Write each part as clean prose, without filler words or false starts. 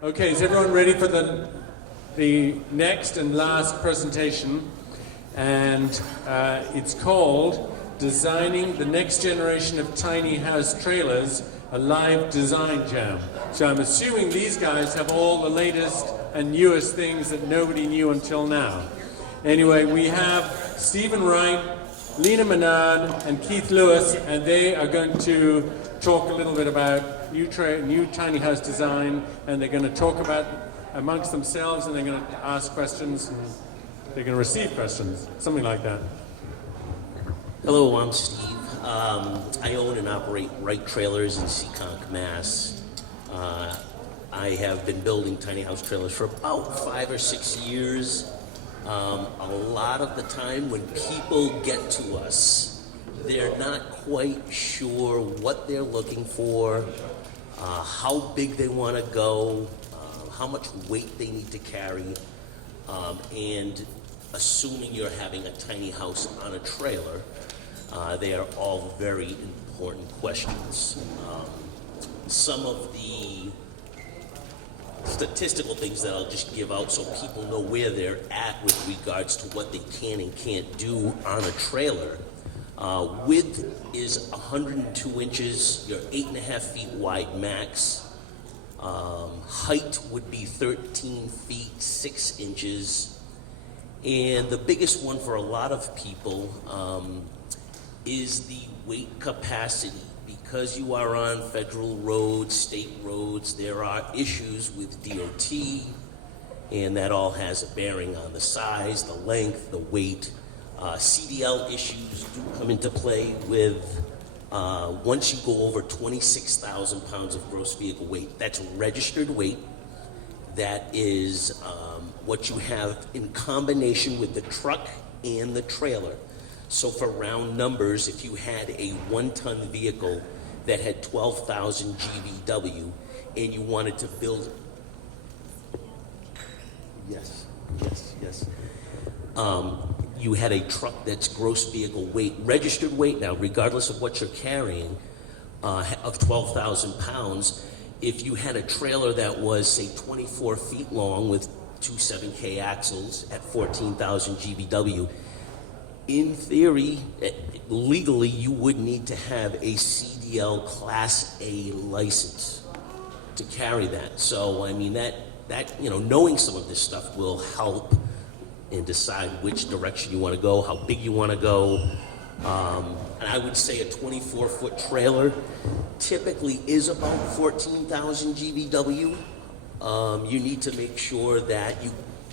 Okay, is everyone ready for the next and last presentation? And it's called Designing the Next Generation of Tiny House Trailers, a live design jam. So I'm assuming these guys have all the latest and newest things that nobody knew until now. Anyway, we have Stephen Wright, Lina Menard, and Keith Lewis, and they are going to talk a little bit about new tiny house design, and they're going to talk about amongst themselves, and they're going to ask questions, and they're going to receive questions, something like that. Hello, I'm Steve. I own and operate Wright trailers in Seekonk, Mass. I have been building tiny house trailers for about 5 or 6 years. A lot of the time when people get to us, they're not quite sure what they're looking for, how big they want to go, how much weight they need to carry, and assuming you're having a tiny house on a trailer, they are all very important questions. Some of the statistical things that I'll just give out so people know where they're at with regards to what they can and can't do on a trailer. Width is 102 inches, you're 8.5 feet wide max. Height would be 13 feet 6 inches. And the biggest one for a lot of people is the weight capacity. Because you are on federal roads, state roads, there are issues with DOT, and that all has a bearing on the size, the length, the weight. CDL issues do come into play with once you go over 26,000 pounds of gross vehicle weight. That's registered weight. That is what you have in combination with the truck and the trailer. So for round numbers, if you had a 1-ton vehicle that had 12,000 GVW and you wanted to build, you had a truck that's gross vehicle weight, registered weight now, regardless of what you're carrying, of 12,000 pounds, if you had a trailer that was, say, 24 feet long with 2 7K axles at 14,000 GVW, in theory, legally, you would need to have a CDL Class A license to carry that. So, I mean, that knowing some of this stuff will help and decide which direction you want to go, how big you want to go. And I would say a 24-foot trailer typically is about 14,000 GVW. You need to make sure that you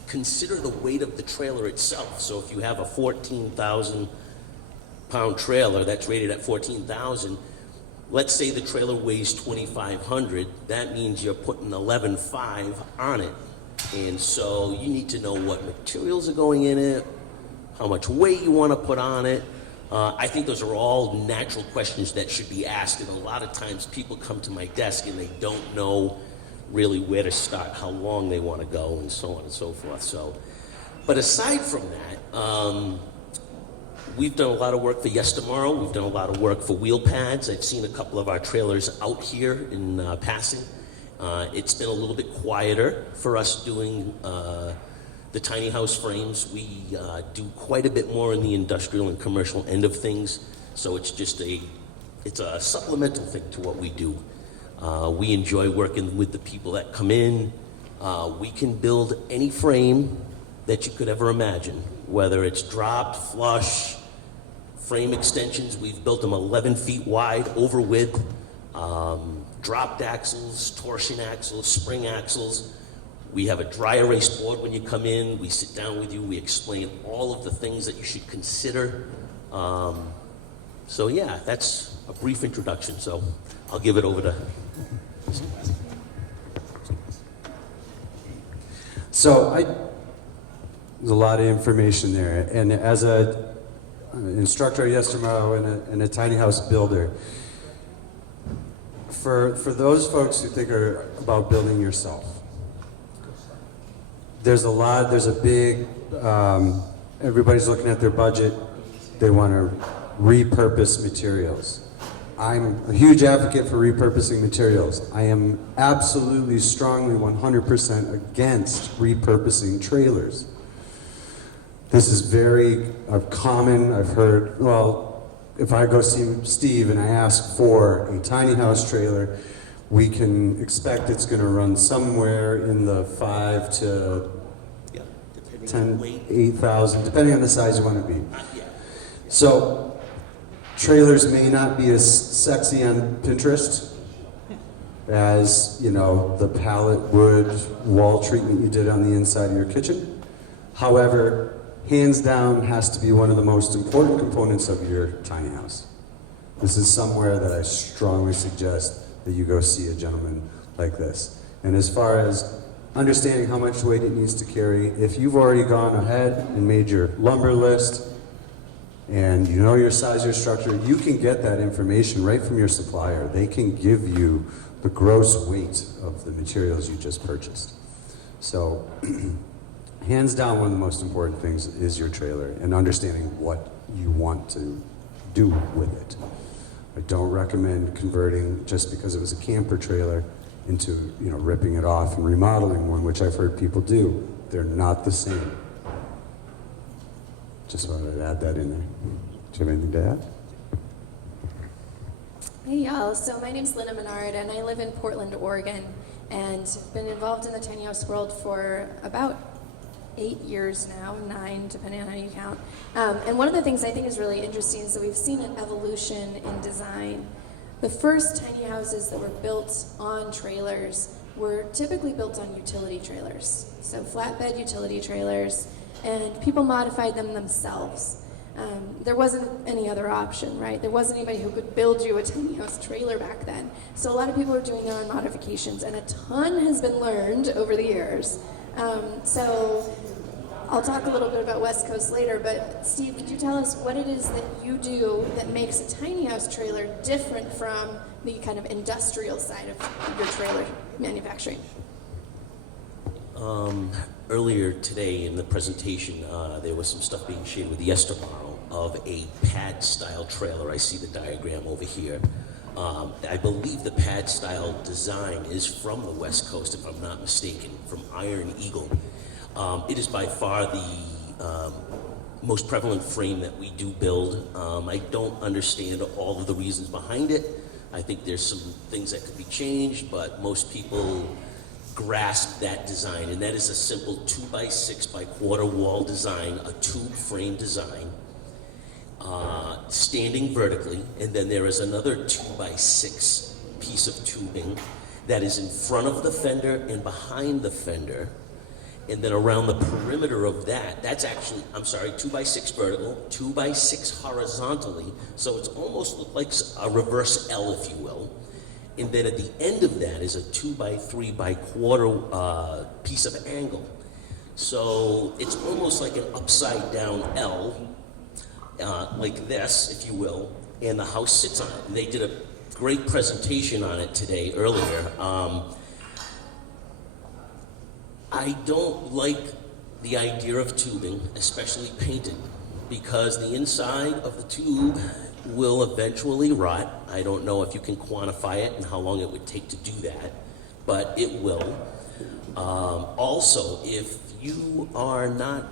consider the weight of the trailer itself. So if you have a 14,000 pound trailer that's rated at 14,000, let's say the trailer weighs 2,500, that means you're putting 11.5 on it. And so you need to know what materials are going in it, how much weight you want to put on it. I think those are all natural questions that should be asked, and a lot of times people come to my desk and they don't know really where to start, how long they want to go, and so on and so forth. So, but aside from that, we've done a lot of work for Yes Tomorrow. We've done a lot of work for Wheel Pads. I've seen a couple of our trailers out here in passing. It's been a little bit quieter for us doing the tiny house frames. We do quite a bit more in the industrial and commercial end of things. So it's just it's a supplemental thing to what we do. We enjoy working with the people that come in. We can build any frame that you could ever imagine, whether it's dropped, flush, frame extensions. We've built them 11 feet wide over width, dropped axles, torsion axles, spring axles. We have a dry erase board when you come in. We sit down with you. We explain all of the things that you should consider. So yeah, that's a brief introduction. So I'll give it over to. So there's a lot of information there, and as an instructor at Yes Tomorrow and a tiny house builder, for those folks who think about building yourself, there's a big, everybody's looking at their budget, they want to repurpose materials. I'm a huge advocate for repurposing materials. I am absolutely, strongly, 100% against repurposing trailers. This is very common. I've heard, well, if I go see Steve and I ask for a tiny house trailer, we can expect it's going to run somewhere in the 5 to 10, 8,000, depending on the size you want to be. So, trailers may not be as sexy on Pinterest as, you know, the pallet wood wall treatment you did on the inside of your kitchen. However, hands down has to be one of the most important components of your tiny house. This is somewhere that I strongly suggest that you go see a gentleman like this. And as far as understanding how much weight it needs to carry, if you've already gone ahead and made your lumber list and you know your size, your structure, you can get that information right from your supplier. They can give you the gross weight of the materials you just purchased. So, hands down, one of the most important things is your trailer and understanding what you want to do with it. I don't recommend converting just because it was a camper trailer into, you know, ripping it off and remodeling one, which I've heard people do. They're not the same. Just wanted to add that in there. Do you have anything to add? Hey y'all, so my name's Lina Menard and I live in Portland, Oregon, and been involved in the tiny house world for about 8 years now, 9 depending on how you count. And one of the things I think is really interesting is that we've seen an evolution in design. The first tiny houses that were built on trailers were typically built on utility trailers. So flatbed utility trailers, and people modified them themselves. There wasn't any other option, right? There wasn't anybody who could build you a tiny house trailer back then. So a lot of people were doing their own modifications, and a ton has been learned over the years. So I'll talk a little bit about West Coast later, but Steve, could you tell us what it is that you do that makes a tiny house trailer different from the kind of industrial side of your trailer manufacturing? Earlier today in the presentation, there was some stuff being shared with yestermorrow of a pad-style trailer. I see the diagram over here. I believe the pad-style design is from the West Coast, if I'm not mistaken, from Iron Eagle. It is by far the most prevalent frame that we do build. I don't understand all of the reasons behind it. I think there's some things that could be changed, but most people grasp that design, and that is a simple 2x6 by quarter wall design, a tube frame design, standing vertically, and then there is another 2x6 piece of tubing that is in front of the fender and behind the fender, and then around the perimeter of that, that's actually, 2x6 vertical, 2x6 horizontally, so it's almost like a reverse L, if you will. And then at the end of that is a 2x3 by quarter piece of angle. So it's almost like an upside down L, like this, if you will, and the house sits on it. And they did a great presentation on it today, earlier. I don't like the idea of tubing, especially painted, because the inside of the tube will eventually rot. I don't know if you can quantify it and how long it would take to do that, but it will. Also, if you are not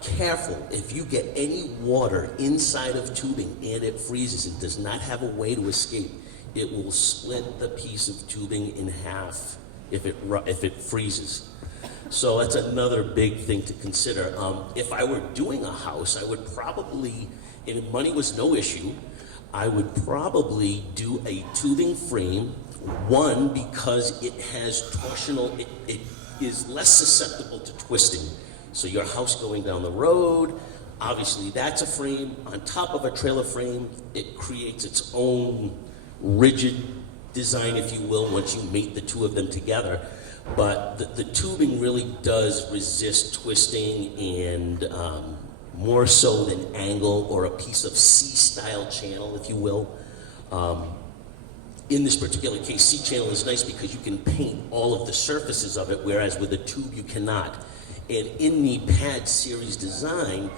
careful, if you get any water inside of tubing and it freezes and does not have a way to escape, it will split the piece of tubing in half if it freezes. So that's another big thing to consider. If I were doing a house, I would probably, and if money was no issue, I would probably do a tubing frame. One, because it has torsional, it is less susceptible to twisting. So your house going down the road, obviously that's a frame. On top of a trailer frame, it creates its own rigid design, if you will, once you mate the two of them together. But the tubing really does resist twisting, and more so than angle or a piece of C-style channel, if you will. In this particular case, C-channel is nice because you can paint all of the surfaces of it, whereas with a tube you cannot. And in the pad series design,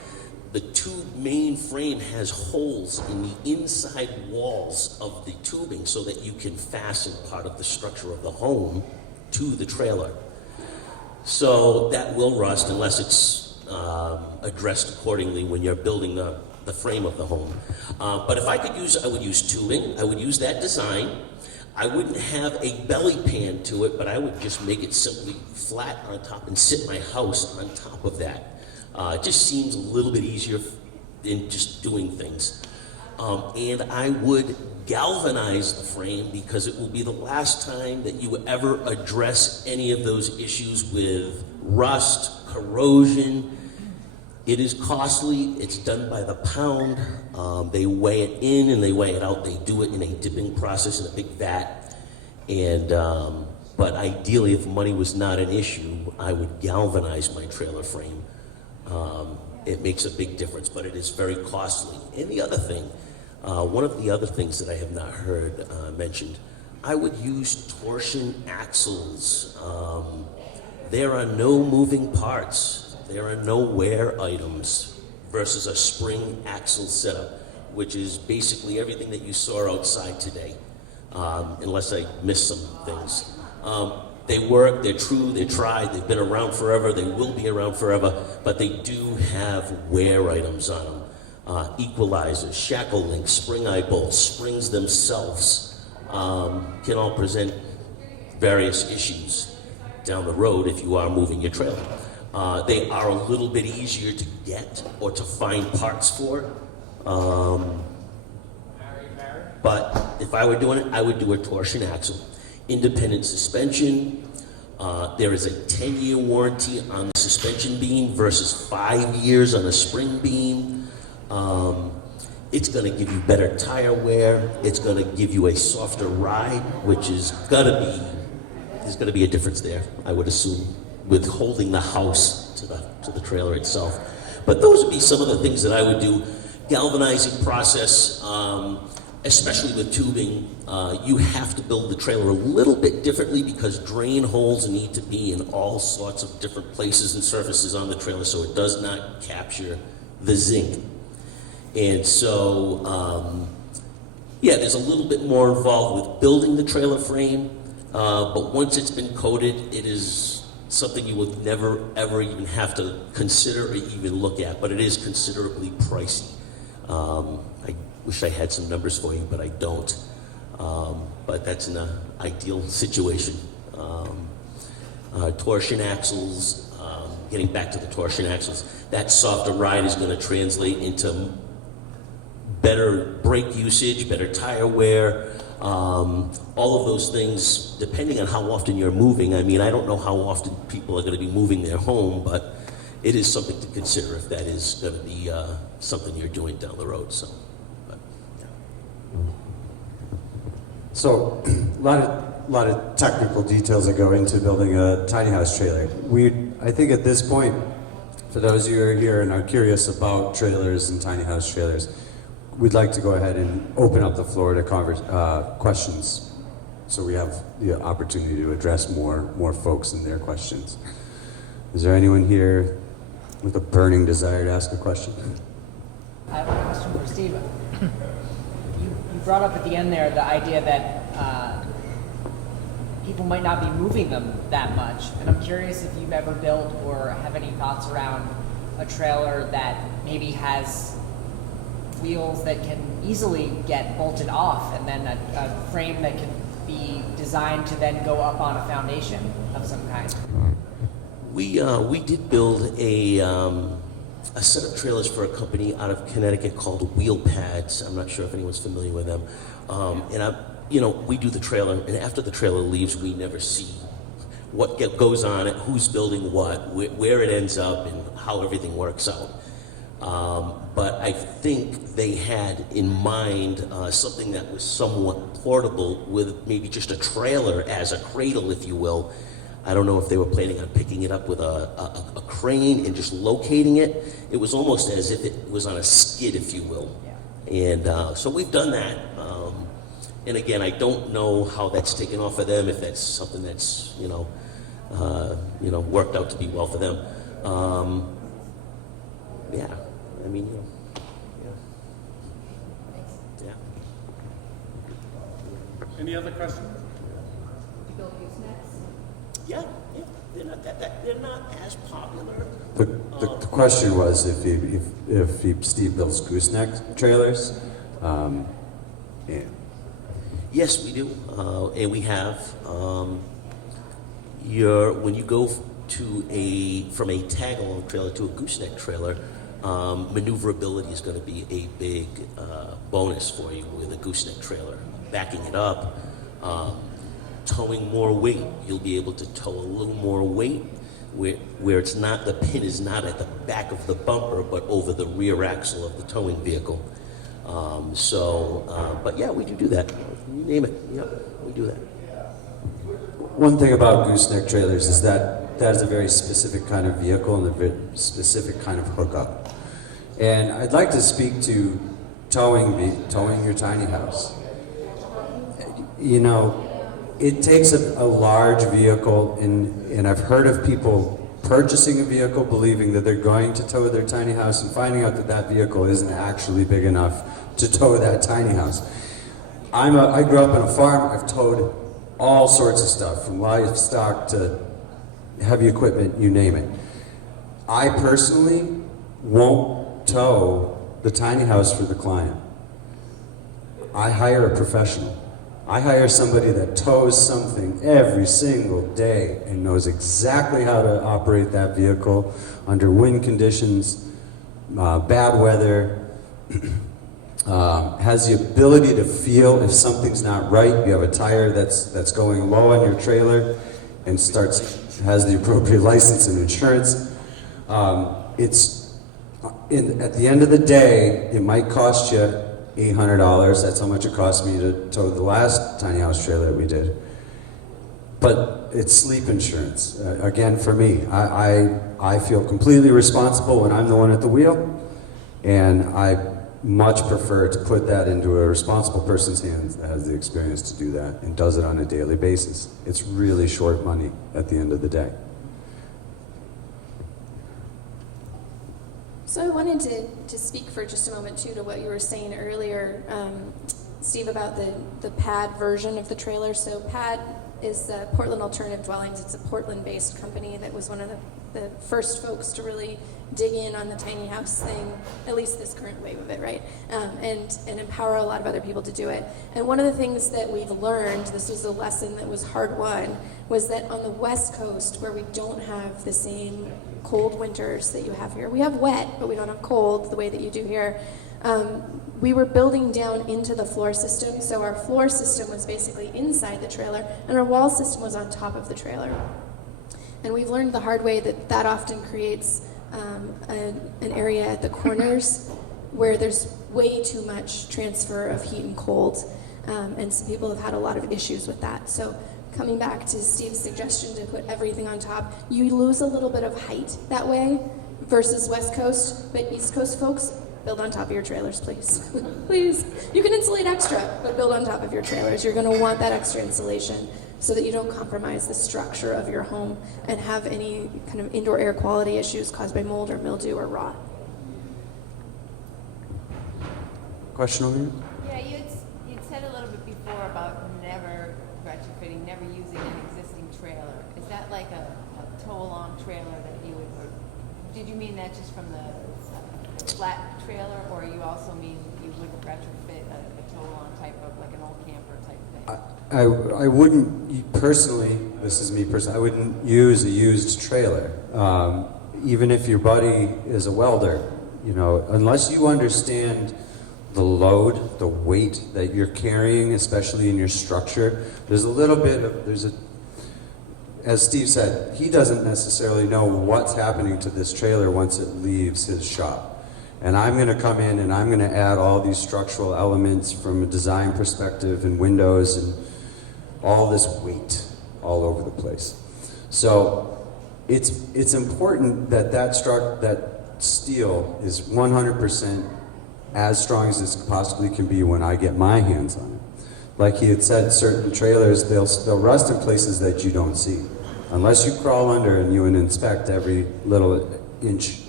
the tube main frame has holes in the inside walls of the tubing so that you can fasten part of the structure of the home to the trailer. So that will rust unless it's addressed accordingly when you're building the frame of the home. But if I could use, I would use tubing. I would use that design. I wouldn't have a belly pan to it, but I would just make it simply flat on top and sit my house on top of that. It just seems a little bit easier than just doing things. And I would galvanize the frame because it will be the last time that you ever address any of those issues with rust, corrosion. It is costly. It's done by the pound. They weigh it in and they weigh it out. They do it in a dipping process in a big vat. And but ideally, if money was not an issue, I would galvanize my trailer frame. It makes a big difference, but it is very costly. And the other thing, one of the other things that I have not heard mentioned, I would use torsion axles. There are no moving parts. There are no wear items versus a spring axle setup, which is basically everything that you saw outside today, unless I missed some things. They work, they're true, they're tried, they've been around forever, they will be around forever, but they do have wear items on them. Equalizers, shackle links, spring eye bolts, springs themselves can all present various issues down the road if you are moving your trailer. They are a little bit easier to get or to find parts for. But if I were doing it, I would do a torsion axle. Independent suspension. There is a 10-year warranty on the suspension beam versus 5 years on a spring beam. It's going to give you better tire wear. It's going to give you a softer ride, which is going to be, there's going to be a difference there, I would assume, with holding the house to the trailer itself. But those would be some of the things that I would do. Galvanizing process, especially with tubing, you have to build the trailer a little bit differently because drain holes need to be in all sorts of different places and surfaces on the trailer so it does not capture the zinc. And so, yeah, there's a little bit more involved with building the trailer frame, but once it's been coated, it is something you would never, ever even have to consider or even look at, but it is considerably pricey. I wish I had some numbers for you, but I don't. But that's an ideal situation. Torsion axles, getting back to the torsion axles, that softer ride is going to translate into better brake usage, better tire wear, all of those things, depending on how often you're moving. I mean, I don't know how often people are going to be moving their home, but it is something to consider if that is going to be something you're doing down the road. So, but, yeah. So, a lot of technical details that go into building a tiny house trailer. I think at this point, for those of you who are here and are curious about trailers and tiny house trailers, we'd like to go ahead and open up the floor to questions, so we have the opportunity to address more folks and their questions. Is there anyone here with a burning desire to ask a question? I have a question for Steve. You brought up at the end there the idea that people might not be moving them that much, and I'm curious if you've ever built or have any thoughts around a trailer that maybe has wheels that can easily get bolted off, and then a frame that can be designed to then go up on a foundation of some kind. We did build a set of trailers for a company out of Connecticut called Wheel Pads. I'm not sure if anyone's familiar with them. We do the trailer, and after the trailer leaves, we never see what goes on it, who's building what, where it ends up, and how everything works out. But I think they had in mind something that was somewhat portable with maybe just a trailer as a cradle, if you will. I don't know if they were planning on picking it up with a crane and just locating it. It was almost as if it was on a skid, if you will. Yeah. And so we've done that. And again, I don't know how that's taken off of them, if that's something that's, worked out to be well for them. Yeah. I mean, yeah. Any other questions? Yeah, they're not as popular. The question was if Steve builds gooseneck trailers. Yeah. Yes, we do, and we have. When you go from a tag-along trailer to a gooseneck trailer, maneuverability is going to be a big bonus for you with a gooseneck trailer. Backing it up, towing more weight. You'll be able to tow a little more weight where it's not, the pin is not at the back of the bumper, but over the rear axle of the towing vehicle. But yeah, we do that. You name it. Yep, we do that. One thing about gooseneck trailers is that is a very specific kind of vehicle and a very specific kind of hookup. And I'd like to speak to towing your tiny house. You know, it takes a large vehicle, and I've heard of people purchasing a vehicle believing that they're going to tow their tiny house and finding out that that vehicle isn't actually big enough to tow that tiny house. I grew up on a farm. I've towed all sorts of stuff, from livestock to heavy equipment, you name it. I personally won't tow the tiny house for the client. I hire a professional. I hire somebody that tows something every single day and knows exactly how to operate that vehicle under wind conditions, bad weather, has the ability to feel if something's not right. You have a tire that's going low on your trailer and has the appropriate license and insurance. At the end of the day, it might cost you $800. That's how much it cost me to tow the last tiny house trailer that we did. But it's sleep insurance. Again, for me, I feel completely responsible when I'm the one at the wheel, and I much prefer to put that into a responsible person's hands that has the experience to do that and does it on a daily basis. It's really short money at the end of the day. So I wanted to speak for just a moment too to what you were saying earlier, Steve, about the PAD version of the trailer. So PAD is Portland Alternative Dwellings. It's a Portland-based company that was one of the first folks to really dig in on the tiny house thing, at least this current wave of it, right? And empower a lot of other people to do it. And one of the things that we've learned, this was a lesson that was hard won, was that on the West Coast, where we don't have the same cold winters that you have here, we have wet, but we don't have cold the way that you do here. We were building down into the floor system, so our floor system was basically inside the trailer, and our wall system was on top of the trailer. And we've learned the hard way that often creates an area at the corners where there's way too much transfer of heat and cold, and some people have had a lot of issues with that. So coming back to Steve's suggestion to put everything on top, you lose a little bit of height that way versus West Coast, but East Coast folks, build on top of your trailers, please. Please. You can insulate extra, but build on top of your trailers. You're going to want that extra insulation so that you don't compromise the structure of your home and have any kind of indoor air quality issues caused by mold or mildew or rot. Question over here? Yeah, you'd said a little bit before about never retrofitting, never using an existing trailer. Is that like a tow-along trailer that you would, or did you mean that just from the flat trailer, or you also mean you wouldn't retrofit a tow-along type of, like an old camper type thing? I wouldn't, personally, this is me personally, I wouldn't use a used trailer. Even if your buddy is a welder, you know, unless you understand the load, the weight that you're carrying, especially in your structure, there's a little bit of, as Steve said, he doesn't necessarily know what's happening to this trailer once it leaves his shop. And I'm going to come in and I'm going to add all these structural elements from a design perspective and windows and all this weight all over the place. So it's important that that steel is 100% as strong as this possibly can be when I get my hands on it. Like he had said, certain trailers, they'll rust in places that you don't see. Unless you crawl under and you inspect every little inch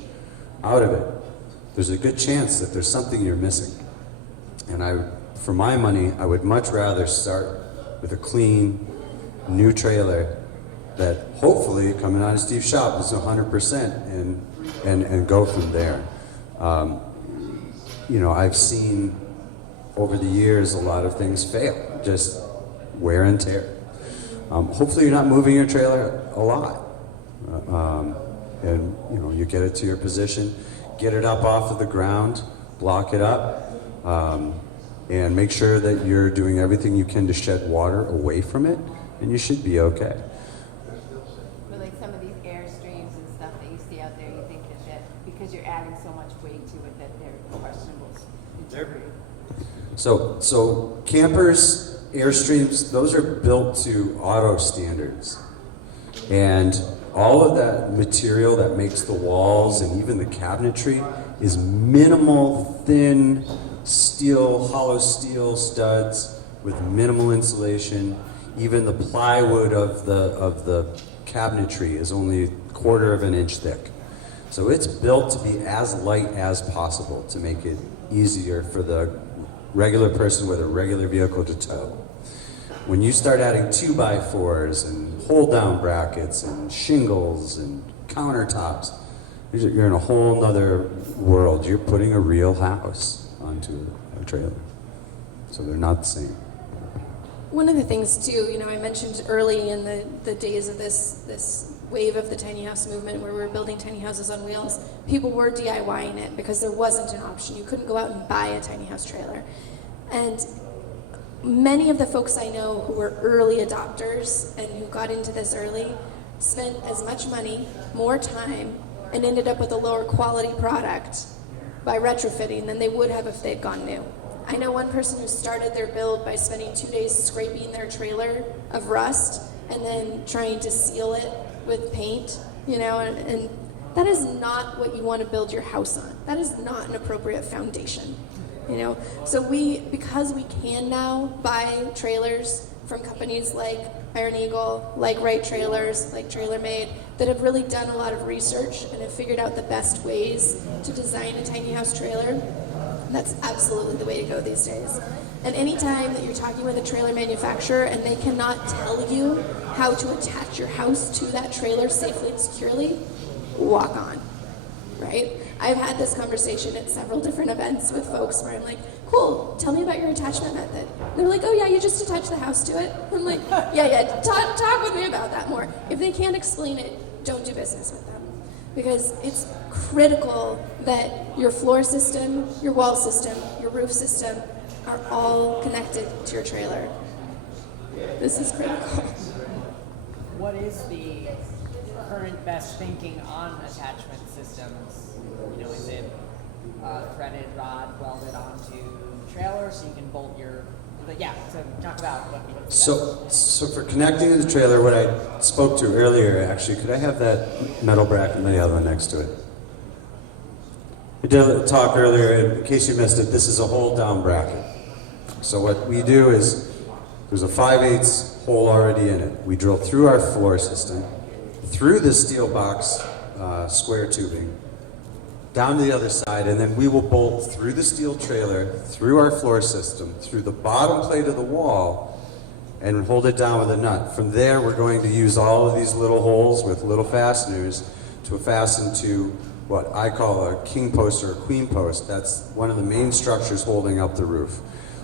out of it, there's a good chance that there's something you're missing. And for my money, I would much rather start with a clean, new trailer that hopefully, coming out of Steve's shop, is 100% and go from there. You know, I've seen over the years a lot of things fail, just wear and tear. Hopefully you're not moving your trailer a lot. And you know, you get it to your position, get it up off of the ground, block it up, and make sure that you're doing everything you can to shed water away from it, and you should be okay. But like some of these Airstreams and stuff that you see out there, you think that because you're adding so much weight to it that they're questionable integrity. So campers, Airstreams, those are built to auto standards. And all of that material that makes the walls and even the cabinetry is minimal, thin steel, hollow steel studs with minimal insulation. Even the plywood of the cabinetry is only a quarter of an inch thick. So it's built to be as light as possible to make it easier for the regular person with a regular vehicle to tow. When you start adding 2x4s and hold-down brackets and shingles and countertops, you're in a whole nother world. You're putting a real house onto a trailer. So they're not the same. One of the things too, you know, I mentioned early in the days of this wave of the tiny house movement where we were building tiny houses on wheels, people were DIYing it because there wasn't an option. You couldn't go out and buy a tiny house trailer. And many of the folks I know who were early adopters and who got into this early spent as much money, more time, and ended up with a lower quality product by retrofitting than they would have if they'd gone new. I know one person who started their build by spending 2 days scraping their trailer of rust and then trying to seal it with paint, you know, and that is not what you want to build your house on. That is not an appropriate foundation, you know. So because we can now buy trailers from companies like Iron Eagle, like Wright Trailers, like TrailerMade, that have really done a lot of research and have figured out the best ways to design a tiny house trailer, that's absolutely the way to go these days. And anytime that you're talking with a trailer manufacturer and they cannot tell you how to attach your house to that trailer safely and securely, walk on, right? I've had this conversation at several different events with folks where I'm like, cool, tell me about your attachment method. And they're like, oh yeah, you just attach the house to it. I'm like, yeah, talk with me about that more. If they can't explain it, don't do business with them. Because it's critical that your floor system, your wall system, your roof system are all connected to your trailer. This is critical. What is the current best thinking on attachment systems? You know, is it threaded rod welded onto trailer so you can bolt your? Yeah. So talk about what's So for connecting to the trailer, what I spoke to earlier, actually, could I have that metal bracket and the other one next to it? We did a talk earlier, in case you missed it, this is a hold-down bracket. So what we do is, there's a 5/8 hole already in it. We drill through our floor system, through the steel box square tubing, down to the other side, and then we will bolt through the steel trailer, through our floor system, through the bottom plate of the wall, and hold it down with a nut. From there, we're going to use all of these little holes with little fasteners to fasten to what I call a king post or a queen post. That's one of the main structures holding up the roof.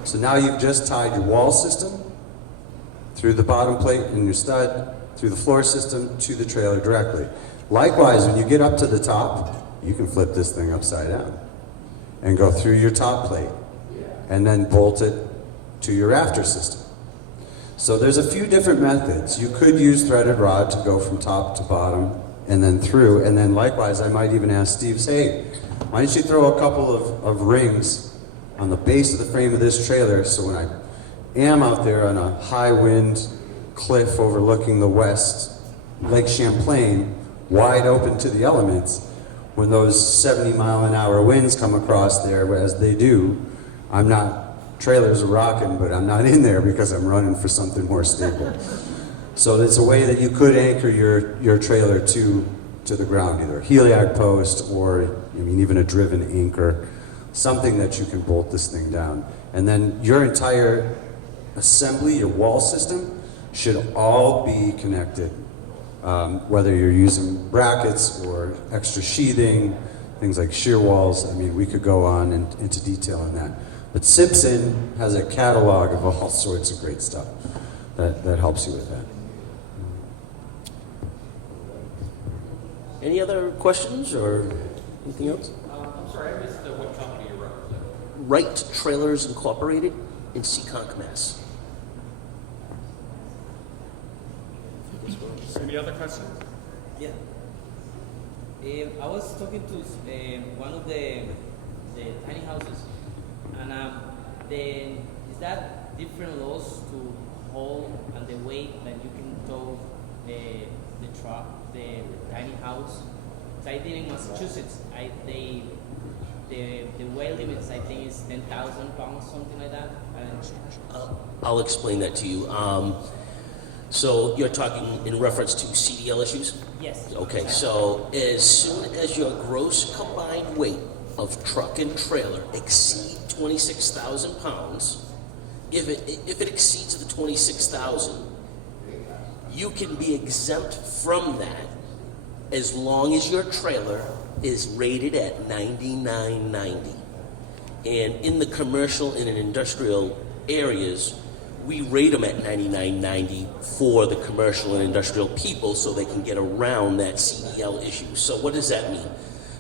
So now you've just tied your wall system through the bottom plate and your stud, through the floor system to the trailer directly. Likewise, when you get up to the top, you can flip this thing upside down and go through your top plate and then bolt it to your rafter system. So there's a few different methods. You could use threaded rod to go from top to bottom and then through, and then likewise I might even ask Steve, hey, why don't you throw a couple of rings on the base of the frame of this trailer so when I am out there on a high wind cliff overlooking the west, Lake Champlain, wide open to the elements, when those 70-mile-an-hour winds come across there, as they do, trailers are rocking, but I'm not in there because I'm running for something more stable. So it's a way that you could anchor your trailer to to the ground, either a heliac post or, I mean, even a driven anchor, something that you can bolt this thing down. And then your entire assembly, your wall system, should all be connected. Whether you're using brackets or extra sheathing, things like shear walls, I mean, we could go on into detail on that. But Simpson has a catalog of all sorts of great stuff that helps you with that. Any other questions or anything else? I'm sorry, I missed what company you represent. Wright Trailers Incorporated in Seekonk, Mass. Any other questions? Yeah. I was talking to one of the tiny houses, and is that different laws to hold and the weight that you can tow the truck, the tiny house? So I did in Massachusetts. The weight limits I think is 10,000 pounds, something like that. I'll explain that to you. So you're talking in reference to CDL issues? Yes. Okay, so as soon as your gross combined weight of truck and trailer exceed 26,000 pounds, if it exceeds the 26,000, you can be exempt from that as long as your trailer is rated at 99.90. And in the commercial and in industrial areas, we rate them at 99.90 for the commercial and industrial people so they can get around that CDL issue. So what does that mean?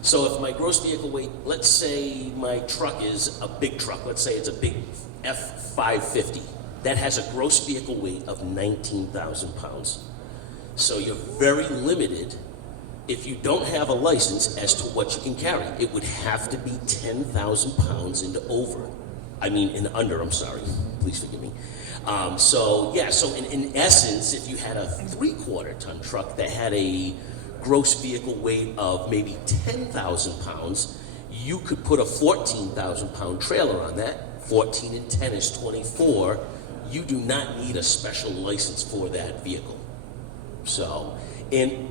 So if my gross vehicle weight, let's say my truck is a big truck, let's say it's a big F550, that has a gross vehicle weight of 19,000 pounds. So you're very limited if you don't have a license as to what you can carry. It would have to be 10,000 pounds and over. I mean, and under, I'm sorry. Please forgive me. So in essence, if you had a 3/4 ton truck that had a gross vehicle weight of maybe 10,000 pounds, you could put a 14,000 pound trailer on that. 14 and 10 is 24. You do not need a special license for that vehicle. So, and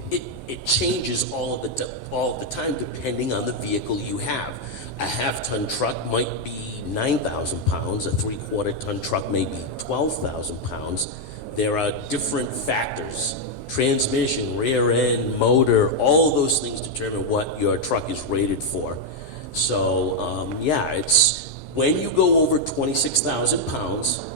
it changes all of the time depending on the vehicle you have. A half-ton truck might be 9,000 pounds. A 3/4 ton truck may be 12,000 pounds. There are different factors: transmission, rear end, motor. All of those things determine what your truck is rated for. So it's when you go over 26,000 pounds.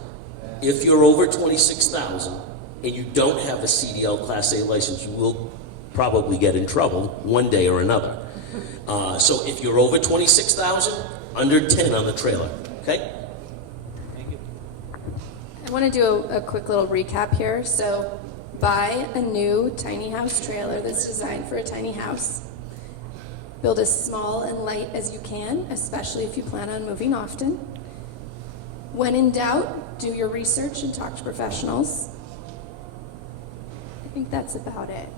If you're over 26,000 and you don't have a CDL Class A license, you will probably get in trouble one day or another. So if you're over 26,000, under 10 on the trailer, okay? Thank you. I want to do a quick little recap here. So buy a new tiny house trailer that's designed for a tiny house. Build as small and light as you can, especially if you plan on moving often. When in doubt, do your research and talk to professionals. I think that's about it.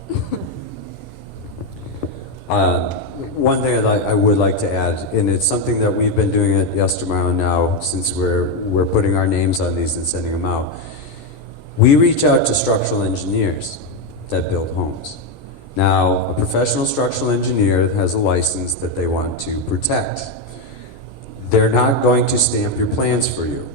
One thing I would like to add, and it's something that we've been doing at Yes Tomorrow now since we're putting our names on these and sending them out. We reach out to structural engineers that build homes. Now, a professional structural engineer has a license that they want to protect. They're not going to stamp your plans for you.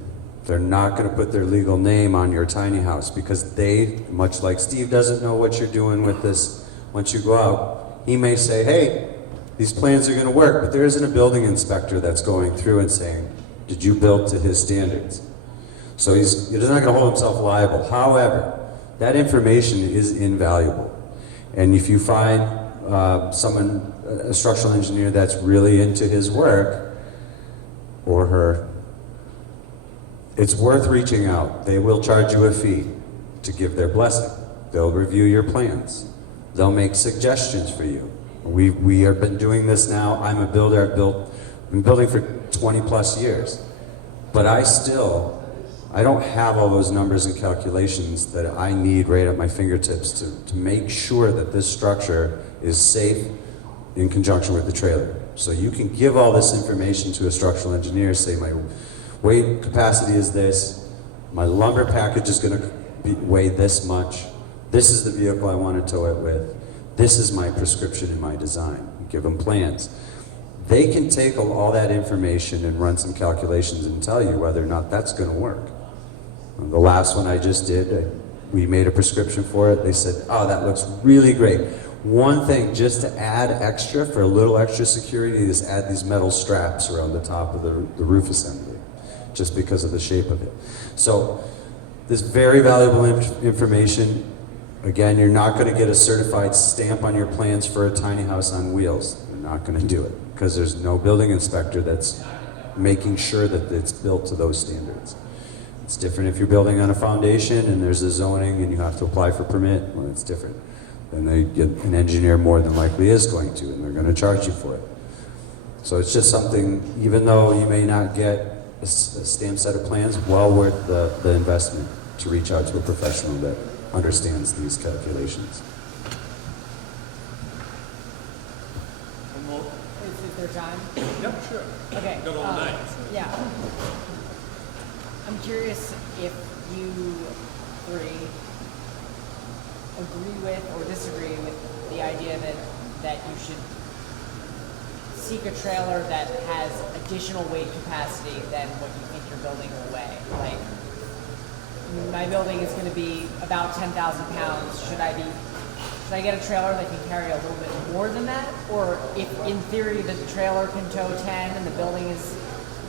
They're not going to put their legal name on your tiny house because they, much like Steve doesn't know what you're doing with this once you go out. He may say, hey, these plans are going to work, but there isn't a building inspector that's going through and saying, did you build to his standards? So he's not going to hold himself liable. However, that information is invaluable. And if you find a structural engineer that's really into his work, or her, it's worth reaching out. They will charge you a fee to give their blessing. They'll review your plans. They'll make suggestions for you. We have been doing this now. I'm a builder. I've been building for 20 plus years. But I don't have all those numbers and calculations that I need right at my fingertips to make sure that this structure is safe in conjunction with the trailer. So you can give all this information to a structural engineer, say my weight capacity is this, my lumber package is going to weigh this much, this is the vehicle I want to tow it with, this is my prescription in my design. You give them plans. They can take all that information and run some calculations and tell you whether or not that's going to work. The last one I just did, we made a prescription for it. They said, oh, that looks really great. One thing, just to add extra, for a little extra security, is add these metal straps around the top of the roof assembly, just because of the shape of it. So, this very valuable information. Again, you're not going to get a certified stamp on your plans for a tiny house on wheels. You're not going to do it, because there's no building inspector that's making sure that it's built to those standards. It's different if you're building on a foundation and there's a zoning and you have to apply for permit. Well, it's different. Then an engineer more than likely is going to, and they're going to charge you for it. So it's just something, even though you may not get a stamped set of plans, well worth the investment to reach out to a professional that understands these calculations. Is there time? Yep, sure. Okay. Got all night. Yeah. I'm curious if you three agree with or disagree with the idea that you should seek a trailer that has additional weight capacity than what you think you're building will weigh. Like, my building is going to be about 10,000 pounds. Should I get a trailer that can carry a little bit more than that? Or if in theory the trailer can tow 10 and the building is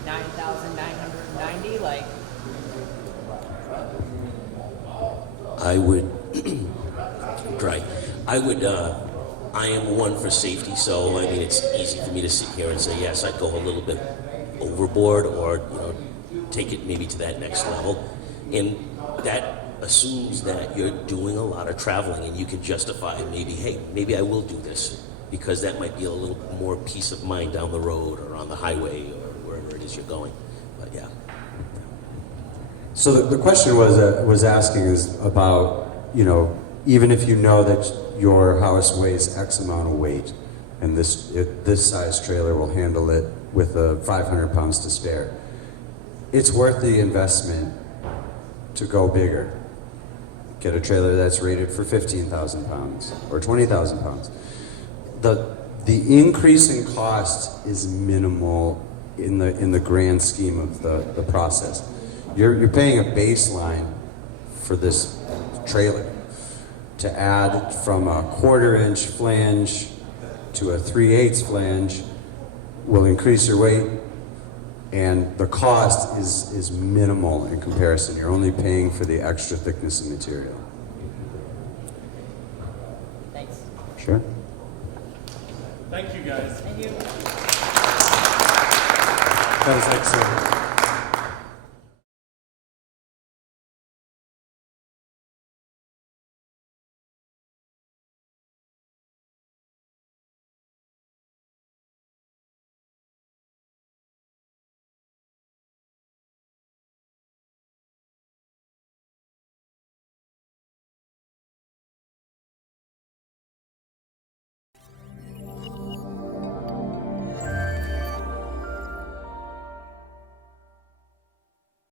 9,990, like? I would, right. I am one for safety, so I mean, it's easy for me to sit here and say, yes, I'd go a little bit overboard, or, take it maybe to that next level. And that assumes that you're doing a lot of traveling and you can justify maybe, hey, maybe I will do this, because that might be a little more peace of mind down the road or on the highway or wherever it is you're going. But yeah. So the question was asking is about, even if you know that your house weighs X amount of weight, and this size trailer will handle it with 500 pounds to spare, it's worth the investment to go bigger. Get a trailer that's rated for 15,000 pounds or 20,000 pounds. The increase in cost is minimal in the grand scheme of the process. You're paying a baseline for this trailer. To add from a 1/4-inch flange to a 3/8 flange will increase your weight, and the cost is minimal in comparison. You're only paying for the extra thickness of material. Thanks. Sure. Thank you, guys. Thank you. That was excellent.